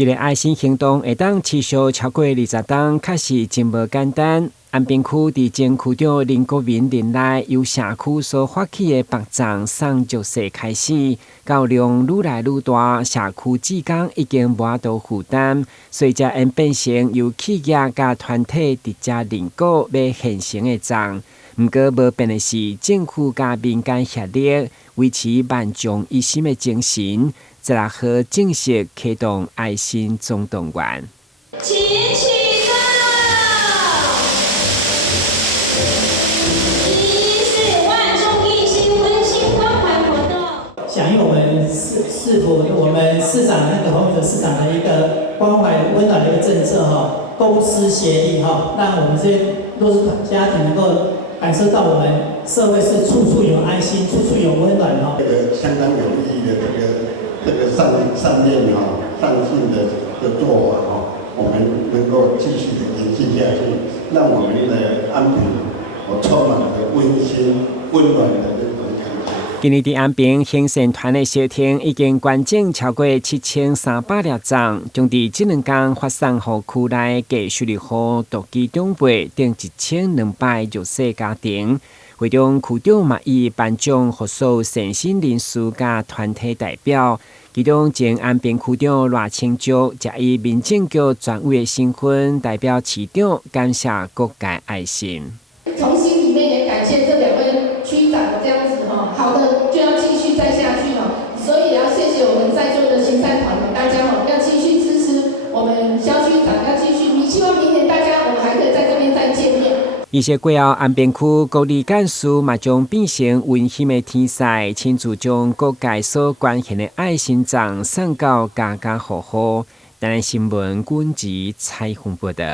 这个爱心行动会当持续超过20天，确实真无简单。安平区伫前区长林国民年内由社区所发起的白粽送祝寿开始，到量愈来愈大，社区志工已经无法度负担，所以才变成由企业甲团体直接认购买现成的粽。不过无变的是，政府甲民间协力，维持万众一心的精神。16号正式启动爱心总动员。请起立！一是万众一心温馨关怀活动。响应我们市府我们市长洪宇哲市长的一个关怀温暖的一个政策公私协力让我们这些弱势家庭能够感受到我们社会是处处有爱心，处处有温暖这个相当有意义的这个善念善性的做法我们能够继续的延续下去，让我们的安平充满了温馨温暖的这种感觉。今年伫安平行善团的小厅已经捐赠超过7300粒粽，将伫这2天发送予区内计12户独居长辈等1200弱势家庭。会中区长嘛以颁奖予所有善心人士甲团体代表，其中前安平区长赖清竹则以民政局专委的身份代表市长感谢各界爱心。从心里面也感谢这2位区长这样子好的就要继续再下去所以也要谢谢我们在座的行善团们，大家要继续支持我们肖区长，要继续，希望明年大家我们还可以在这边再见面。而且过后，安平区高里干事嘛将变成温馨的天使，亲自将各界所捐献的爱心粽送到家家户户。台湾新闻阮子采访报道。